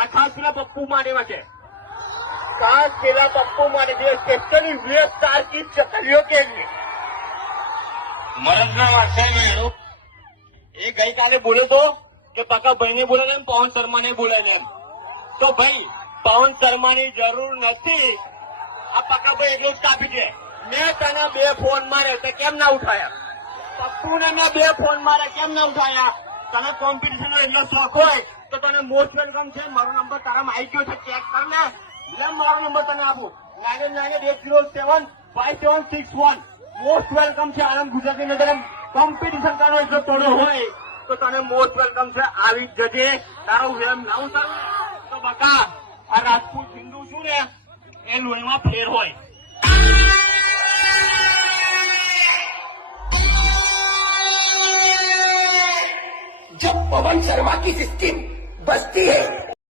આ ખાસ પેલા પપ્પુ માટેમાં છે, ખાસ પેલા પપ્પુ માટે જે કેપ્ટનની 20 સ્ટાર કીપ છે કર્યો કે મરદના વાસે એ ગઈકાલે બોલ્યો તો કે પકાભાઈ ને બોલે ને પવન શર્મા ને બોલે ને એમ. તો ભાઈ પવન શર્માની જરૂર નથી, આ પકાભાઈ એટલું જ કાપી છે. મેં તને 2 ફોન માર્યા તે કેમ ના ઉઠાયા? પપ્પુને મેં 2 ફોન માર્યા કેમ ના ઉઠાયા? તને કોમ્પિટિશન નો એટલો શોખ હોય તો તને મોસ્ટ વેલકમ છે. મારો નંબર તારામાં આવી ગયો છે, ચેક કર ને. એટલે મારો નંબર તને આપું 9998075761. મોસ્ટ વેલકમ છે. આનંદ ગુજરાતી ને તને કોમ્પિટિશન કરવાનો એટલો તોડો હોય તો તને મોસ્ટ વેલકમ છે. આવી જજે. તારો વેમ નાવું સારું તો બકા આ રાજપૂત હિન્દુ છું ને એ લોહીમાં ફેર હોય. जब पवन शर्मा की स्किन बचती है